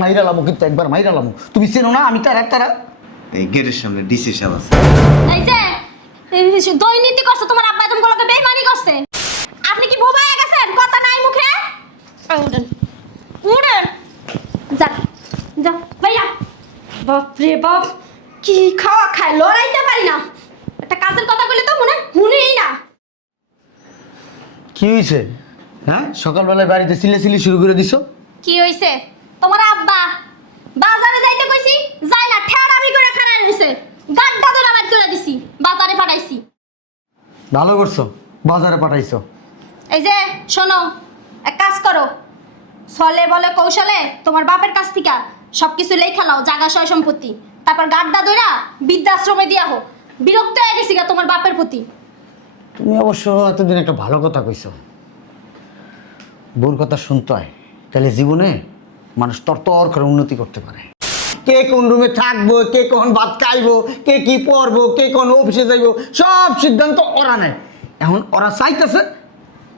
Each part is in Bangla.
মাইরালামো, কিন্তু একবার মাইরালামো। তুমি চেনো না আমি তার একতারা? এই গেটের সামনে ডিসি সাহেব আছে। এই যে দৈনীতি করছে তোমার আব্বা, তুমি গুলোকে বেঈমানি করছে। আপনি কি বোবা হয়ে গেছেন? কথা নাই মুখে। উঠেন উঠেন, যান যা ভাইয়া। বাপ রে বাপ, কি খাওয়া খায়, লড়াইতে পারি না। একটা কাজের কথা বলে তো মনে শুনেই না। কি হয়েছে? হ্যাঁ, সকালবেলায় বাড়িতে সিলেসিলি শুরু করে দিছো। কি হইছে? তোমার আব্বা বাজারে যাইতে কইছি, যাই না, ঠেড়ামি করে খাড়ায় রইছে। গাড্ডা দোলা বাদ করে দিছি, বাজারে পাঠাইছি। ভালো করছো, বাজারে পাঠাইছো। এই যে শোনো, এক কাজ করো, ছলে বলে কৌশলে তোমার বাপের কাছ থেকে সবকিছু লেখা লাও, জায়গা সয় সম্পত্তি। তারপর গাড্ডা দইরা বৃদ্ধাশ্রমে দিয়া হোক। বিরক্ত হয়ে গেছি গা তোমার বাপের প্রতি। তুমি অবশ্য এতদিন একটা ভালো কথা কইছো। বোর কথা শুনতে হয়, তাহলে জীবনে মানুষ তরতর করে উন্নতি করতে পারে। কে কোন রুমে থাকবো, কে কখন ভাত খাইবো, কে কি পড়বো, কে কোন অফিসে যাইবো, সব সিদ্ধান্ত ওরা নেয়। এখন ওরা চাইতেছে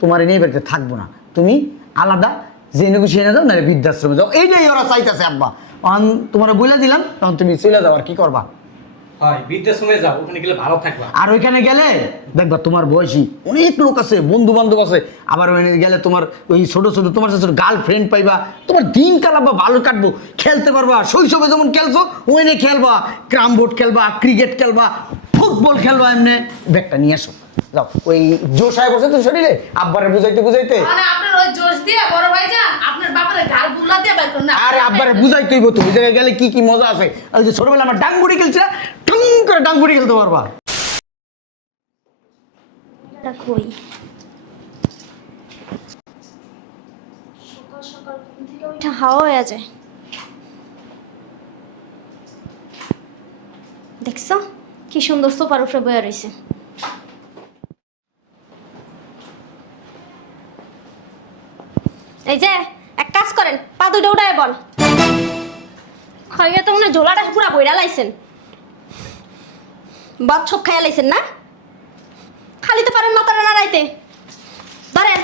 তোমার নিয়ে বাড়িতে থাকবো না, তুমি আলাদা জেনে খুশি এনে যাও, না বৃদ্ধাশ্রমে যাও। এইটাই ওরা চাইতেছে আব্বা। এখন তোমার বলে দিলাম, তখন তুমি চলে যাও, আর কি করবা? হয় বৃদ্ধাশ্রমে যাও, ওখানে গেলে ভালো থাকবা। আর ওইখানে গেলে দেখবা তোমার বয়সী অনেক লোক আছে, বন্ধু বান্ধব আছে। আবার ওখানে গেলে তোমার ওই ছোট ছোট তোমার ছোট গার্লফ্রেন্ড পাইবা, তোমার দিন কাটাবা, ভালো কাটবো, খেলতে পারবা। শৈশবে যেমন খেলছো ওখানে খেলবা, ক্রাম বোর্ড খেলবা, ক্রিকেট খেলবা, ফুটবল খেলবা। এমনি ব্যাগটা নিয়ে আসো, যাও। ওই জোশ আয় বসে তো শরীরে, আব্বারে বুঝাইতে বুঝাইতে। মানে আপনার ওই জোশ দিয়ে বড় ভাইজান আপনার বাপের গাল বুলা দিয়ে বাইর করুন না। আরে আব্বারে বুঝাইতেই বলতো, বুঝে গেলে কি কি মজা আছে। ওই যে ছোটবেলা আমার ডাংবুড়ি খেলছে, ঠুং করে ডাংবুড়ি খেলতে পারবা। এটা কই? এটা হাওয়া হয়ে যায়। দেখছো কি সুন্দর সোফার উপরে বয়ে রয়েছে। এই যে এক কাজ করেন, পা দুটো উঠায় বল। খাইয়া তো মনে হয় ঝোলাটা পুরা বইরা লাইছেন, বাদ সব খাইয়া লাইছেন না? খালি তো পারেন মাথাটা নাড়াইতে। ধরেন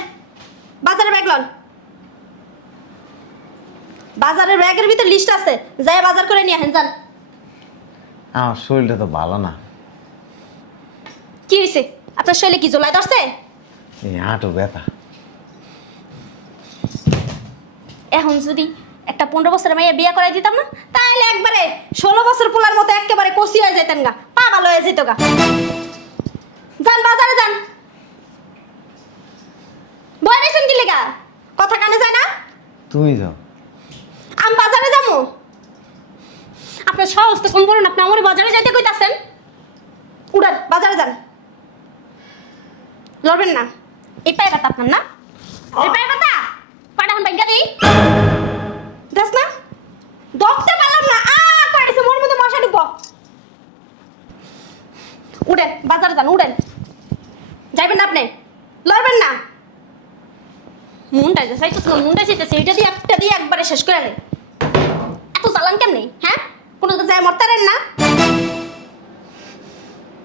বাজারে ব্যাগ লন। বাজারের ব্যাগের ভিতর লিস্ট আছে, যাই বাজার করে নিয়ে আসেন। যান। আমার শরীরটা তো ভালো না, কি হয়েছে? আপনার শরীরে কি জ্বলাই ধরছে? এই হাঁটু ব্যথা। এখন যদি একটা 15 বছরের মেয়ে বিয়ে করাই দিতাম না, তাহলে একবারে 16 বছর পোলার মতো একেবারে কষি হয়ে যেতেন গা, পা ভালো হয়ে যেত গা। যান বাজারে যান। বয় নিছেন কি লেগা? কথা কানে যায় না? তুমি যাও। আমি বাজারে যাবো? আপনার সাহস তো কম বলুন, আপনি আমার বাজারে যাইতে কইতাছেন? উড়ান বাজারে যান। লড়বেন না। এই পায়ে ব্যথা আপনার না? এই পায়ে ব্যথা পাঠান বাইকা দিই। দেখ না, ধরতে পারলাম না। করেছে মোর মধ্যে মশা ঢুকবো। উড়েন বাজারে যান, উড়েন। যাইবেন না আপনি? লড়বেন না। মুন্ডা যাইতো, মুন্ডা চাইতেছে, এটা দিয়ে একটা দিয়ে একবারে শেষ করে নেই। এত চালান কেমনি? হ্যাঁ, কোনো যায় মরতারেন না?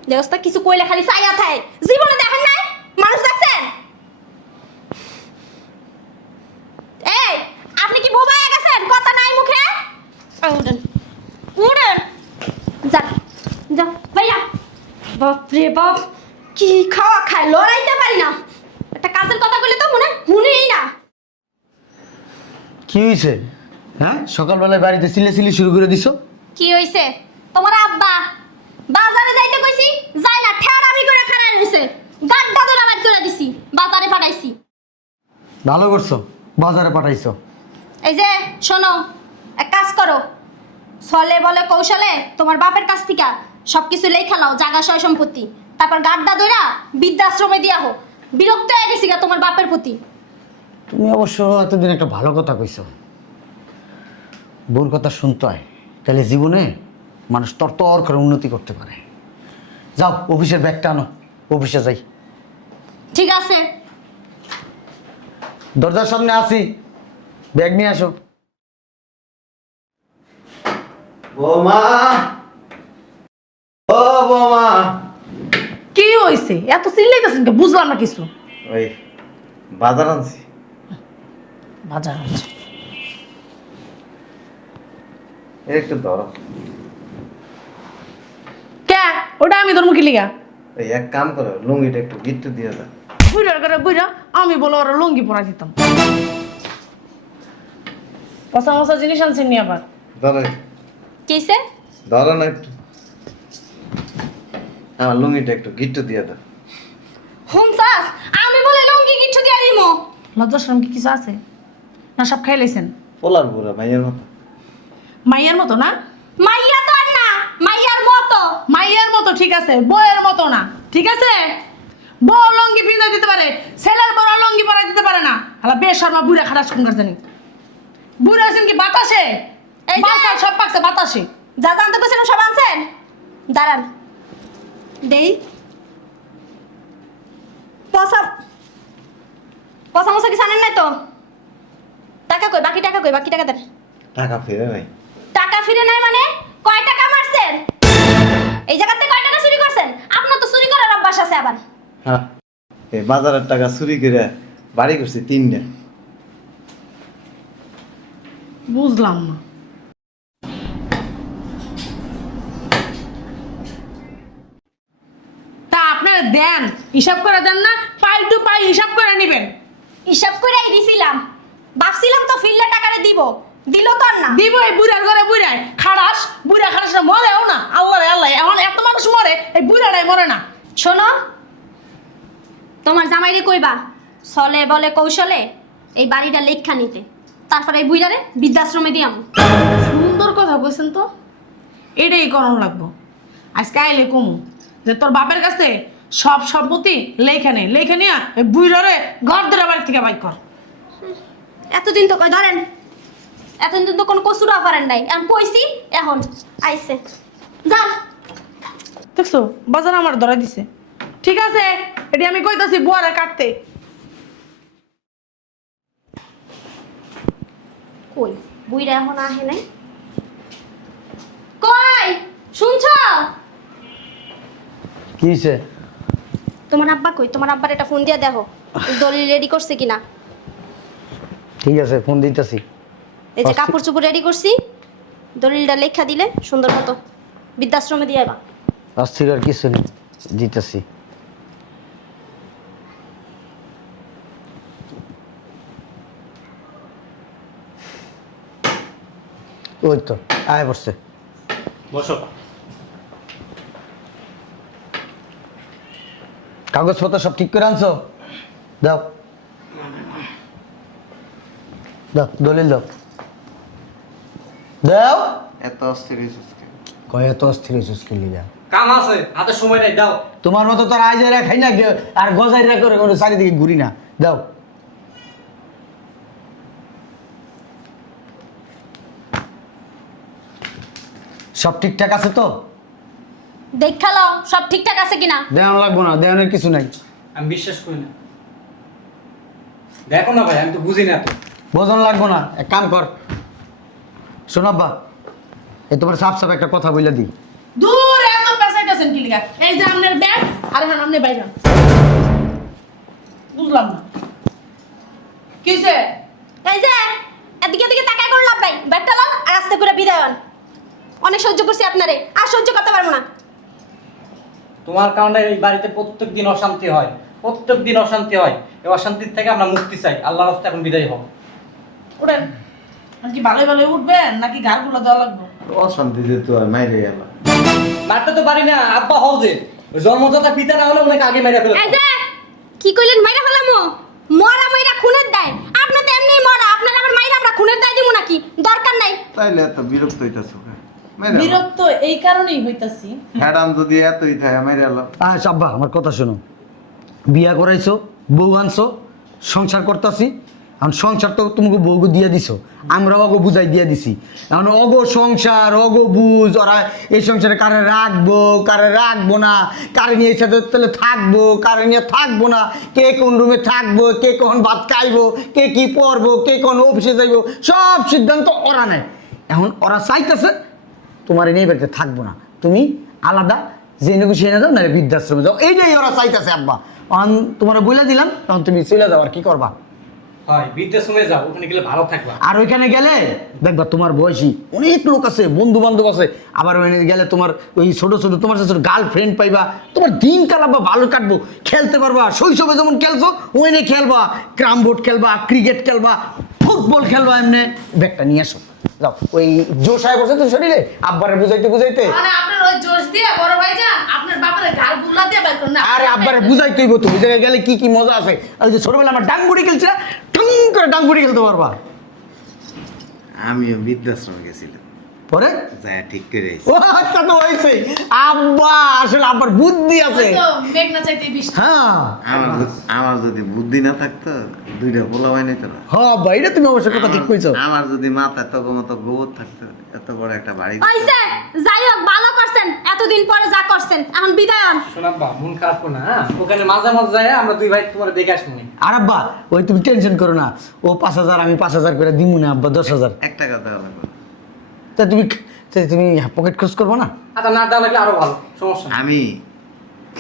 দেবস্থা কিছু কইলে খালি চাইয়া থাকে। জীবনে দেখেন নাই মানুষ দেখছেন? এই আপনি কি বোবা হয়ে গেছেন? কথা নাই মুখে। উঠেন উঠেন, যান যা ভাইয়া। বাপ রে বাপ, কি খাওয়া খায়, লড়াইতে পারি না। একটা কাজের কথা বলে তো মনে শুনেই না। কি হয়েছে? হ্যাঁ, সকালবেলায় বাড়িতে সিলেসিলি শুরু করে দিছো। কি হইছে? তোমার আব্বা বাজারে যাইতে কইছি, যাই না, ঠেড়ামি করে খাড়ায় রইছে। গাড্ডা দোলা বাদ করে দিছি, বাজারে পাঠাইছি। ভালো করছো, বাজারে পাঠাইছো। এই যে শোনো, এক কাজ করো, ছলে বলে কৌশলে তোমার বাপের কাছ থেকে সবকিছু লেখা লাও, জায়গা সয় সম্পত্তি। তারপর গাড্ডা দইরা বৃদ্ধাশ্রমে দিয়া হোক। বিরক্ত হয়ে গেছি গা তোমার বাপের প্রতি। তুমি অবশ্য এতদিন একটা ভালো কথা কইছো। বোর কথা শুনতে হয়, তাহলে জীবনে মানুষ তরতর করে উন্নতি করতে পারে। যাও, অফিসের ব্যাগটা আনো, অফিসে যাই। ঠিক আছে, দরজার সামনে আসি, ব্যাগ নিয়ে আসো। বৌমা, ও বৌমা। কি হইছে? এত চিল্লাইতেছেন কে? বুঝলাম না কিছু। ওই বাজার আনছি। বাজার আনছে। একটু ধরো। কে ওটা আমি তোর মুখে লিগা এই এক কাম করো, লুঙ্গিটা একটু গিট্টু দিয়ে দাও। বুঝার করে বুঝা আমি বলো ওরা লুঙ্গি পরা দিতাম পচা মশা জিনিস আনছেন নি আবার ধরো, কিসে? ধরো না একটু। আমার লুঙ্গিটা একটু গিট্টু দিয়ে দাও। হুমসাস আমি বলে লঙ্গি কিছু দিয়া দিমো। লজ্জা শরম কি কিছু আছে না সব খাই লাইছেন পোলার বুড়া ভাইয়ের মতো। মাইয়ার মতো না মাইয়া তো আর না, মাইয়ার মতো। মাইয়ার মতো ঠিক আছে বউয়ের মতো না ঠিক আছে বউ লঙ্গি পিঁধে দিতে পারে ছেলের বড় লঙ্গি পরাই দিতে পারে না হালা বেশর্মা বুড়া খারাপ কোন জানি বুড়া আছেন কি বাতাসে এই যে- বাতাস সব পাকছে বাতাসে যা জানতে কইছিলাম সব আনছেন? দাঁড়ান দেই। পচা পচা মশা কি জানেন নাই তো? টাকা কই, বাকি টাকা কই, বাকি টাকা দেন। টাকা ফিরে নাই। টাকা ফিরে নাই মানে? কয় টাকা মারছেন? এই জায়গাতে কয় টাকা চুরি করছেন? আপনার তো চুরি করার অভ্যাস আছে আবার। হ্যাঁ, এই বাজারের টাকা চুরি করে বাড়ি করছি 3টা। বুঝলাম না তা আপনারা দেন হিসাব করে দেন না পাই টু পাই হিসাব করে নেবেন হিসাব কইরাই দিছিলাম। ভাবছিলাম তো ফিরলে টাকাটা দিব, দিল তো আর না। দিব এই বুড়ার ঘরে বুড়ায় খারাস বুড়া খারাসরা মরেও না আল্লাহ রে আল্লাহ এখন এত মানুষ মরে এই বুড়াটাই মরে না শোনো, তোমার জামাইরে কইবা ছলে বলে কৌশলে এই বাড়িটা লেখা নিতে, তারপরে এই বুইরারে বৃদ্ধাশ্রমে দিয়াম। সুন্দর কথা কইছেন তো এটাই করণ লাগবো আজকে আইলে কমু যে তোর বাপের কাছে সব সম্পত্তি লেখা নিয়া এই বুড়ারে ঘর ধরে বাড়ি থেকে বাইক কর এতদিন তো কই ধরেন, এতদিন তো কোনো কসুরা পারেন নাই, এখন কইছি এখন আইছে যান। দেখছো বাজার আমার ধরা দিছে ঠিক আছে এটি আমি কইতাছি বুয়ারে কাটতে কই বুইরা এখন আহে নাই? কই শুনছো? কি হয়েছে? তোমার আব্বা কই? তোমার আব্বার এটা ফোন দিয়া দেখো দলিল রেডি করছে কিনা। ঠিক আছে, ফোন দিতেছি। এই যে কাপড় চোপড় রেডি করছি, দলিলটা লেখা দিলে সুন্দর মতো বৃদ্ধাশ্রমে দিয়ে আইবা। অস্থির আর কিছু নেই, দিতেছি। ওই তো আয় পড়ছে। বসো। কাগজপত্র সব ঠিক করে আনছো? দাও দাও, দলিল দাও দাও। এত অস্থির হয়েছিস কেন? কয় এত অস্থির হয়েছিস কি লিগা? কাম আছে, হাতে সময় নাই, দাও। তোমার মতো তোর আইজাইরা খাই না আর গজাইরা করে করে চারিদিকে ঘুরি না। দাও। সব ঠিকঠাক আছে তো? দেখা লও সব ঠিকঠাক আছে কিনা। দেওয়ান লাগবো না, দেওয়ানের কিছু নাই। আমি বিশ্বাস করি না। দেখো না ভাই, আমি তো বুঝি না তো। বোঝন লাগবো না, এক কাম কর। শোনাব্বা, এই তোমার সাফ সাফ একটা কথা বইলা দিই। দূর এত পেছাইতেছেন কি লিগা এই যে আপনার ব্যাগ আর এখন আপনি বাইরে বুঝলাম না কিসে এই যে এদিকে এদিকে তাকায় করে লাভ নাই, ব্যাগটা লন আর আস্তে করে বিদায় হন। অনেক সহ্য করছি আপনারে, আর সহ্য করতে পারবো না। তোমার কারণে এই বাড়িতে প্রত্যেকদিন অশান্তি হয়, প্রত্যেকদিন অশান্তি হয়। এই অশান্তির থেকে আমরা মুক্তি চাই। আল্লাহর রাস্তায় এখন বিদায় হও। উঠেন কি ভালোই ভালোই উঠবেন নাকি গাড়গুলো দেওয়া লাগবে অশান্তি যে তো আর মাইরে গেল। মারতে তো পারি না, আব্বা হও যে জন্মদাতা পিতা না হলে ওনাকে আগে মেরে ফেলে। এই যে কি কইলেন? মাইরা ফেলামো? মরা মাইরা খুনের দেয়? আপনি তো এমনি মরা, আপনার আবার মাইরা আমরা খুনের দেয় দিব নাকি? দরকার নাই। তাইলে এত বিরক্ত হইতাছো কেন? বিরক্ত এই কারণেই হইতাছি ম্যাডাম যদি এতই থাকে মাইরে এলো। আব্বা আমার কথা শোনো। বিয়া করাইছো, বউ আনছো, সংসার করতেছি। এখন সংসার তো তোমাকে বউকে দিয়ে দিছো, আমরা অগো বুঝাই দিয়ে দিছি। এখন অগো সংসার অগো বুঝ, ওরা এই সংসারে কারে রাখবো না, কারে নিয়ে সাথে তাহলে থাকবো, কারে নিয়ে থাকবো না, কে কোন রুমে থাকবো, কে কখন ভাত খাইবো, কে কি পরবো, কে কখন অফিসে যাইবো, সব সিদ্ধান্ত ওরা নেয়। এখন ওরা চাইতেছে তোমার নিয়ে বাড়িতে থাকবো না, তুমি আলাদা জেনে গুছিয়ে যাও, না বৃদ্ধাশ্রমে যাও। এইটাই ওরা চাইতেছে আব্বা। তখন তোমার বলে দিলাম, তখন তুমি চলে যাও। আর কি করবা? হয় বৃদ্ধাশ্রমে যাও, ওখানে গেলে ভালো থাকবা। আর ওইখানে গেলে দেখবা তোমার বয়সী অনেক লোক আছে, বন্ধু বান্ধব আছে। আবার ওখানে গেলে তোমার ওই ছোট ছোট তোমার ছোট গার্লফ্রেন্ড পাইবা, তোমার দিন কাটাবা, ভালো কাটবো, খেলতে পারবা। শৈশবে যেমন খেলছো ওইনে খেলবা, ক্রাম বোর্ড খেলবা, ক্রিকেট খেলবা, ফুটবল খেলবা। এমনি ব্যাগটা নিয়ে আসো, যাও। ওই জোশ আয় বসে তো শরীরে, আব্বারে বুঝাইতে বুঝাইতে। মানে আপনার ওই জোশ দিয়ে বড় ভাইজান আপনার বাবার গাল গুলা দিয়ে বের করুন না। আরে আব্বারে বুঝাইতে হইব তো, ওই জায়গায় গেলে কি কি মজা আছে। ওই যে ছোটবেলা আমার ডাংবুড়ি খেলছে না, টুং করে ডাংবুড়ি খেলতে পারবা। আমিও বৃদ্ধাশ্রমে গেছিলাম, পরে যায় ঠিক করে আইছি। ও আচ্ছা, তো হয়েছে। আব্বা আসলে আব্বার বুদ্ধি আছে। তো মেঘনা চাইতে বৃষ্টি। হ্যাঁ আমার যদি বুদ্ধি না থাকতো দুইটা পোলা হয় নাই তোরা। হ্যাঁ আব্বা, এটা তুমি অবশ্য কথা ঠিক কইছো। আমার যদি মাথায় তখন মতো গোবর থাকতো, এত বড় একটা বাড়ি। হইছে, যাই হোক ভালো করছেন, এতদিন পরে যা করছেন, এখন বিদায় হন। শোনাব্বা, মন খারাপ করো না, হ্যাঁ? ওখানে মাঝে মাঝে যায় আমরা দুই ভাই তোমার দেখে আসবো। আর আব্বা ওই তুমি টেনশন করো না, ও 5,000 আমি 5,000 করে দিমু না আব্বা, 10,000। একটা কথা হলো, তা তুমি পকেট খরচ করবো না? আচ্ছা, না দেওয়া লাগলে আরো ভালো, সমস্যা নেই। আমি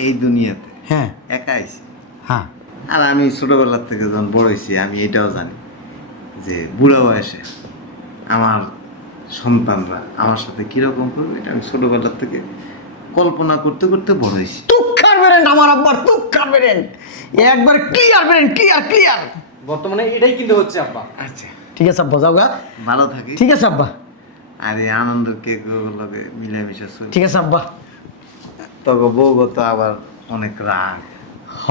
এই দুনিয়াতে হ্যাঁ একা আইছি। হ্যাঁ। আর আমি ছোটবেলার থেকে যখন বড় হয়েছি, আমি এটাও জানি যে বুড়া বয়সে আমার সন্তানরা আমার সাথে কিরকম করবে, এটা আমি ছোটবেলার থেকে কল্পনা করতে করতে বড় হয়েছি। তুক্ষার বেরেন আমার আব্বার, তুক্ষার বেরেন একবার ক্লিয়ার বেরেন, ক্লিয়ার ক্লিয়ার। বর্তমানে এটাই কিন্তু হচ্ছে আব্বা। আচ্ছা, ঠিক আছে আব্বা, যাও গা। ভালো থাকি। ঠিক আছে আব্বা, আর এই আনন্দের কেক গুলোকে মিলামিশা চলি। ঠিক আছে আব্বা। তবে বউগত আবার অনেক রাগ, হ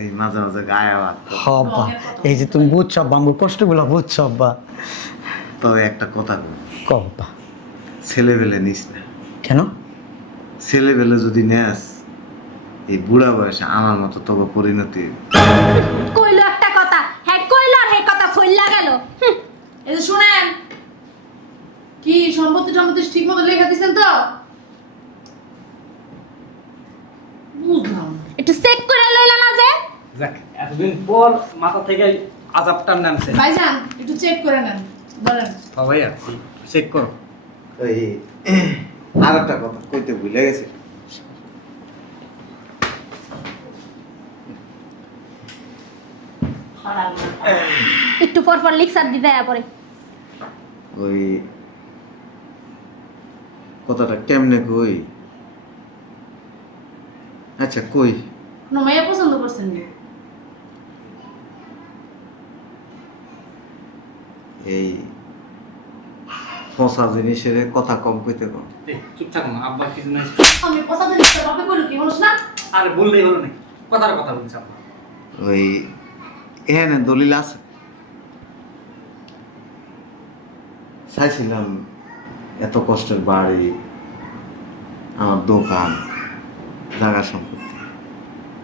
এই মাঝে মাঝে গায়ে আবার। হ আব্বা, এই যে তুমি বুঝছো আব্বা, আমার কষ্টগুলো বুঝছো আব্বা। তবে একটা কথা বল, ক আব্বা। ছেলেবেলে নিস না। কেন? ছেলেবেলে যদি নেস, এই বুড়া বয়সে আমার মতো তবে পরিণতি। কইলো একটা কথা, হ্যাঁ কইলো, আর এই কথা ফইল্লা গেল। এই যে শুনেন, কি সম্পত্তি ঠিক মতো লেখা দিছেন তো? বুঝলাম না। একটু চেক করে লইলা না যে? যাক, এতদিন পর মাথা থেকে আজাবটার নামছে। ভাইজান একটু চেক করে নেন, বলেন। হ্যাঁ ভাইয়া, চেক করো। ওই আর একটা কথা কইতে ভুলে গেছি। একটু পর পর লিখসার দিতে পরে। ওই কথাটা কেমনে কই? আচ্ছা কই, কোনো মাইয়া পছন্দ করছেন না? এই পচা জিনিসের কথা কম কইতে কম। চুপ থাকো না, আব্বা কিছু নাই। আমি পছন্দ করতে বাপে কইলো কি হলস না? আরে বললেই হলো নাকি, কথার কথা বলছি আব্বা। ওই এখানে দলিল আছে, চাইছিলাম এত কষ্টের বাড়ি, আমার দোকান, জায়গা সম্পত্তি,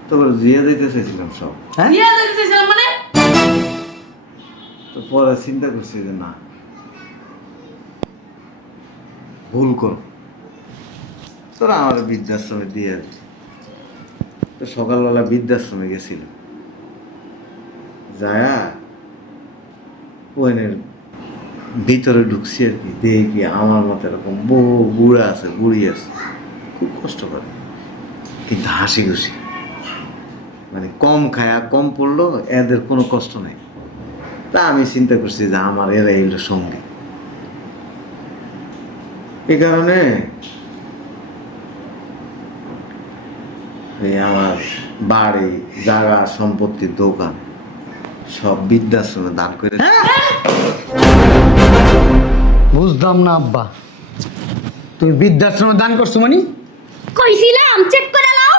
তবে জিয়া যাইতে চাইছিলাম সব। হ্যাঁ বিয়া দিতে চাইছিলাম মানে? তো পরে চিন্তা করছি যে না, ভুল কর, তোরা আমার বৃদ্ধাশ্রমে দিয়ে দে। তো সকালবেলা বৃদ্ধাশ্রমে গেছিল, যায়া ওইনের ভিতরে ঢুকছি আর কি, দেখি আমার মতো এরকম বউ বুড়া আছে, বুড়ি আছে, খুব কষ্ট করে কিন্তু হাসি খুশি, মানে কম খায়া কম পড়লো, এদের কোনো কষ্ট নাই। তা আমি চিন্তা করছি যে আমার এরাই হলো সঙ্গী। এই কারণে এই আমার বাড়ি, জায়গা, সম্পত্তি, দোকান সব বৃদ্ধাশ্রমে দান করে। বুঝলাম না আব্বা, তুমি বৃদ্ধাশ্রমে দান করছো মানে? কইছিলাম চেক করে নাও।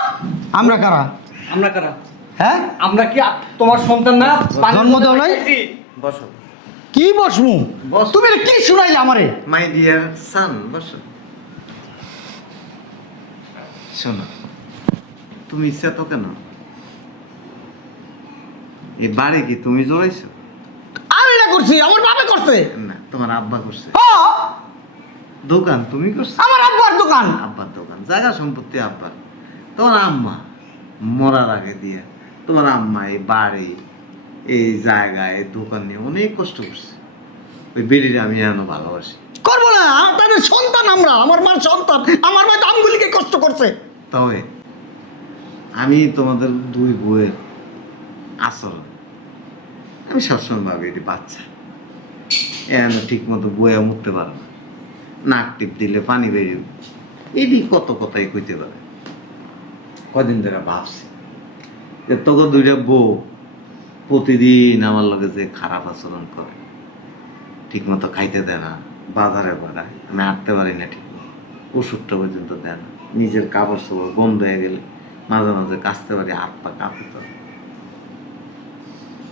আমরা কারা? আমরা কারা? হ্যাঁ, আমরা কি তোমার সন্তান না? জন্ম দাও নাই? বসো, কি বসমু? বস। তুমি এটা কি শুনাইলে আমারে? মাই ডিয়ার সান, বসো। শোনো, তুমি ইচ্ছা তো কেন? এই বাড়ি কি তুমি জড়াইছো? আমি না করছি, আমার বাবা করছে। না, তোমার আব্বা করছে। হ্যাঁ, দোকান তুমি করছো? আমার আব্বার দোকান। আব্বার দোকান, জায়গা সম্পত্তি আব্বার। তোমার আম্মা মরার আগে দিয়ে তোমার আম্মা এই বাড়ি, এই জায়গা, এই দোকান নিয়ে অনেক কষ্ট করছে। ওই বেডিটা আমি এখনো ভালোবাসি। করবো না, তাদের সন্তান আমরা, আমার মার সন্তান, আমার মা দামগুলিকে কষ্ট করছে। তবে আমি তোমাদের দুই বউয়ের আচরণ আমি সবসময় ভাবি এটি বাচ্চা এন ঠিক মতো বইয়া মুখতে পারে না, নাক টিপ দিলে পানি বেরিয়ে এটি কত কথাই কইতে পারে। কদিন ধরে ভাবছি যে তোকে দুইটা বউ প্রতিদিন আমার লগে যে খারাপ আচরণ করে, ঠিক মতো খাইতে দেয় না, বাজারে বাড়ায়, আমি হাঁটতে পারি না ঠিক মতো, ওষুধটা পর্যন্ত দেয় না, নিজের কাপড় চোপড় বন্ধ হয়ে গেলে মাঝে মাঝে কাচতে পারি, হাত পা কাঁপিত।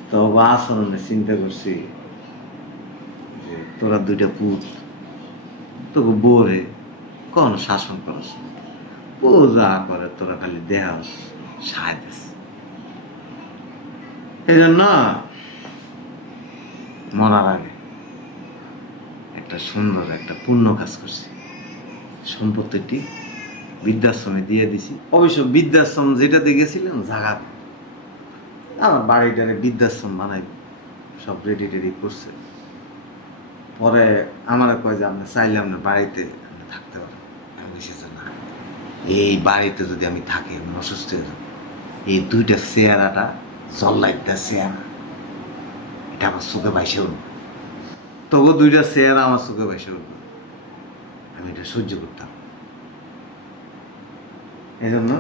তো আচরণে চিন্তা করছি যে তোরা দুইটা পুত তোকে বোরে কখনো শাসন করাস না, ও যা করে তোরা খালি দেহ সাহায্য। এই জন্য মরার আগে একটা সুন্দর একটা পুণ্য কাজ করছি, সম্পত্তিটি বৃদ্ধাশ্রমে দিয়ে দিছি। অবশ্য বৃদ্ধাশ্রম যেটাতে গেছিলাম জায়গা আমার বাড়িটারে বৃদ্ধাশ্রম বানাই সব রেডি টেডি করছে। পরে আমার কয় যে আপনি চাইলে আপনার বাড়িতে আপনি থাকতে পারেন। আমি বলছি যে না, এই বাড়িতে যদি আমি থাকি আমি অসুস্থ হয়ে যাবো। এই দুইটা চেয়ারাটা জল্লাইটা চেয়ারা এটা আমার চোখে বাইসে উঠবে, তবু দুইটা চেয়ারা আমার চোখে বাইসে উঠবে, আমি এটা সহ্য করতাম। এই জন্য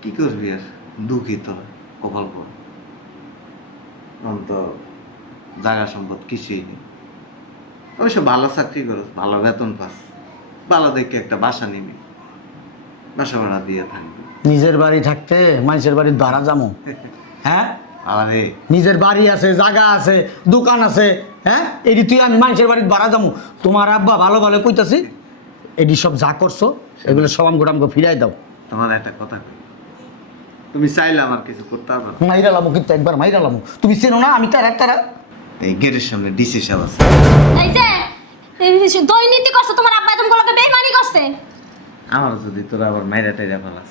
কি করবি আর, দুঃখিত কপাল পর অন্ত জায়গা সম্পদ কিছুই নেই। অবশ্য ভালো চাকরি করো, ভালো বেতন পাস, ভালো দেখে একটা বাসা নিবি, বাসা ভাড়া দিয়ে থাকবি। নিজের বাড়ি থাকতে মানুষের বাড়ির ভাড়া যাবো? হ্যাঁ, আরে নিজের বাড়ি আছে, জায়গা আছে, দোকান আছে, হ্যাঁ, এটি তুই আমি মানুষের বাড়ির ভাড়া যাবো? তোমার আব্বা ভালো ভালো কইতাছি, এটি সব যা করছো এগুলো সব আমাকে ফিরাই দাও। তোমার একটা কথা কই, তুমি চাইলে আমার কিছু করতে পারবে না। মাইরালামো কিন্তু একবার মাইরালামো, তুমি চেনো না আমি তার একটা। এই গেটের সামনে ডিসি সাহেব আছে, এই যে দুর্নীতি করছে, তোমার আব্বা একদম গুলোকে বেইমানি করছে। আমার যদি তোরা আবার মাইরা টাইরা ফেলাস,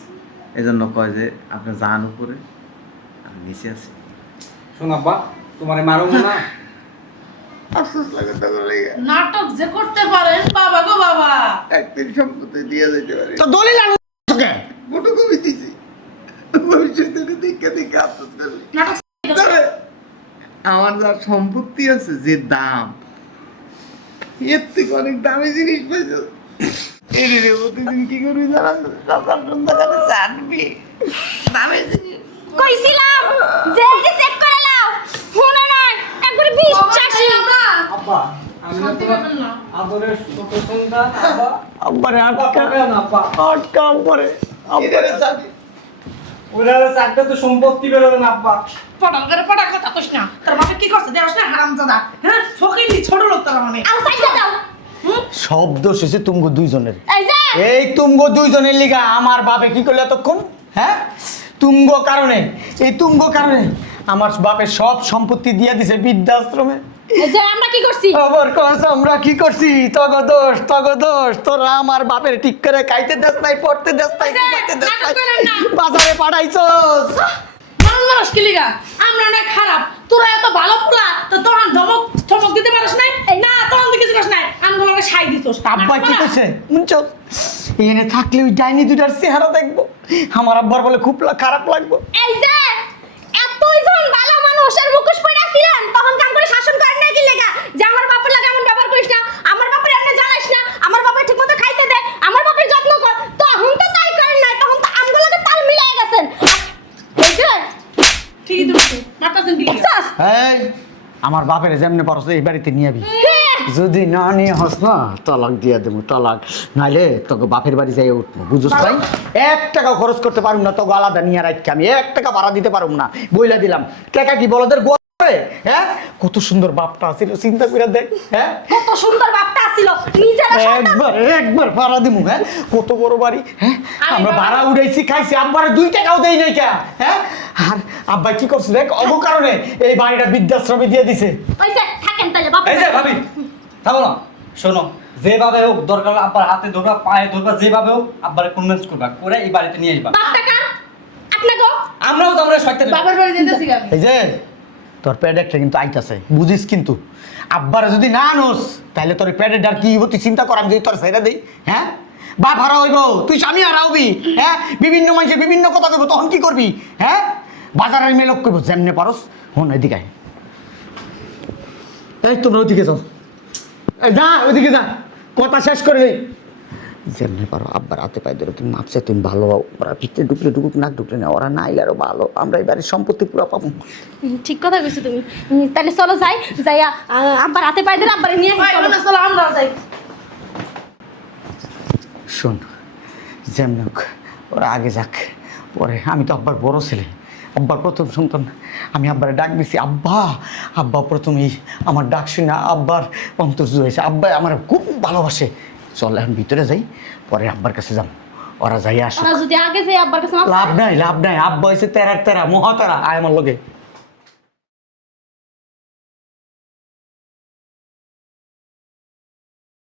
এই জন্য কয় যে আপনি যান উপরে, আমি নিচে আছি। শোন আব্বা, তোমার মারুম না। আফসোস লাগে তখন লেগে নাটক যে করতে পারেন বাবা গো বাবা। একদিন সম্পত্তি দিয়ে যেতে পারি, তো দলিল আনো তোকে। ফটো কপি দিছি, ভবিষ্যতে দেখে দেখে আফসোস করবি। নাটক তবে আমার যা সম্পত্তি আছে, যে দাম, এর থেকে অনেক দামি জিনিস পাইছো। এর রে প্রতিদিন কি করবি জানা, সকাল সন্ধ্যা করে জানবি দামি জিনিস। কইছিলাম যে এটি চেক করে নাও, শুনো না একবারে বিশ্বাসী। আব্বা, আমি না তোমার আদরের ছোট সন্তান আব্বা। আব্বারে আব্বা আটকা পাবে না আব্বা। আটকাও করে এটারে জানি। ওরা চারটা তো সম্পত্তি বেরোবে না আব্বা। পটাল করে পটাল কথা কইস না। তোর বাবা কি করছে দেওস না হারামজাদা? হ্যাঁ, ফকিনি ছোট লোক তোরা মানে। আর সাইডে দাও। সব দোষ হয়েছে তুমগো দুইজনের। এই যে এই তুমগো দুইজনের লিগা আমার বাপে কি করলে এতক্ষণ? হ্যাঁ, তুমগো কারণে, এই তুমগো কারণে আমার বাপের সব সম্পত্তি দিয়ে দিছে বৃদ্ধাশ্রমে। এই যে আমরা কি করছি? আবার কস আমরা কি করছি? তগ দোষ তোরা আমার বাপের ঠিক করে খাইতে দেস নাই, পড়তে দেস নাই, ঘুমাইতে দেস নাই, বাজারে পাঠাইছস। মানুষ কি লিগা? আমরা না খারাপ, তোরা এত ভালো পুরা, তো তোরা ধমক ধমক দিতে পারিস নাই? না, তোরা তো কিছু করিস নাই, আমগুলোকে সাই দিছস। আব্বা কি কইছে শুনছো? এখানে থাকলে ওই ডাইনি দুটার চেহারা দেখবো, আমার আব্বার বলে খুব খারাপ লাগবো। এই যে এতই জন ভালো মানুষের মুখোশ পরে ছিলেন, তখন কাম করে শাসন করেন না কি লেগা? যে আমার বাপের লাগে এমন ব্যবহার করিস না, আমার বাপের এমন জ্বালাইস না, আমার বাপের ঠিকমতো খাইতে দে, আমার বাপের যত্ন কর। তখন তো তাই করেন না, তখন তো আমগুলোকে তাল মিলাই গেছেন। এই যে ঠিকই ধরছে, মারতাছেন কি লিগা? দেখছস? এই আমার বাপের যেমনি পারছ এই বাড়িতে নিয়ে আবি, যদি না নিয়ে হস না তালাক দিয়ে দেবো, তালাক নাইলে তোকে বাপের বাড়ি যাই উঠবো, বুঝছ ভাই? 1 টাকাও খরচ করতে পারুম না, তোকে আলাদা নিয়ে রাখছি আমি 1 টাকা ভাড়া দিতে পারুম না, বইলা দিলাম। টাকা কি বলদের গোয়া? হ্যাঁ, কত সুন্দর বাপটা ছিল, চিন্তা করে দেখ। হ্যাঁ, কত সুন্দর বাপটা ছিল, নিজের একবার ভাড়া দিমু। হ্যাঁ, কত বড় বাড়ি। হ্যাঁ, আমরা ভাড়া উড়াইছি, খাইছি, আব্বারে 2 টাকাও দেই নাই কে। হ্যাঁ, আর আব্বা কি করছে দেখ, অব কারণে এই বাড়িটা বৃদ্ধাশ্রমে দিয়ে দিছে। ওই যে থাকেন তাহলে বাপ। এই যে ভাবি, থামো না। শোনো, যেভাবে হোক দরকার হলে আব্বার হাতে ধরবা, পায়ে ধরবা, যেভাবে হোক আব্বারে কনভিন্স করবা, করে এই বাড়িতে নিয়ে আসবা। বাপ টাকা আপনাকে আমরাও তো আমরা শর্তে বাবার বাড়ি যেতেছি কেন? এই যে তোর প্যাডেকটা কিন্তু আইতাছে, বুঝিস কিন্তু। আব্বারে যদি না আনোস তাহলে তোর প্যাডের আর কি হতে চিন্তা কর, আমি যদি তোর ছেড়ে দিই। হ্যাঁ, বাপ হারা হইব, তুই স্বামী হারা হবি। হ্যাঁ, বিভিন্ন মানুষের বিভিন্ন কথা কইব, তখন কি করবি? হ্যাঁ, বাজারের মেয়ে লোক করবো যেমনে পারস হন এদিকে আয়। এই তোমরা ওইদিকে যাও, এই যা ওইদিকে যা, কথা শেষ করে নেই। যেমনি পারো আব্বার হাতে পায়ে ধরে তুমি মাপছে, তুমি ভালো হও। ওরা ভিতরে ঢুকলে ঢুকুক, না ঢুকলে না, ওরা না আইলে আরো ভালো, আমরা এই বাড়ির সম্পত্তি পুরো পাবো। ঠিক কথা কইছো তুমি। তাহলে চলো যাই, যাইয়া আব্বার হাতে পায়ে দিলে আব্বারে নিয়ে আসি, চলো। চলো আমরা যাই। শোন, যেমন হোক ওরা আগে যাক, পরে আমি তো আব্বার বড় ছেলে, আব্বার প্রথম সন্তান। আমি আব্বারে ডাক দিছি আব্বা, আব্বা প্রথমেই আমার ডাক শুনে আব্বার অন্তর জুড়েছে, আব্বা আমার খুব ভালোবাসে। চল এখন ভিতরে যাই, পরে আব্বার কাছে যাম, ওরা যাই আসো। ওরা যদি আগে যাই আব্বার কাছে মাপ লাভ নাই, লাভ নাই, আব্বা হয়েছে তেরা তেরা মহাতারা, আয় আমার লগে।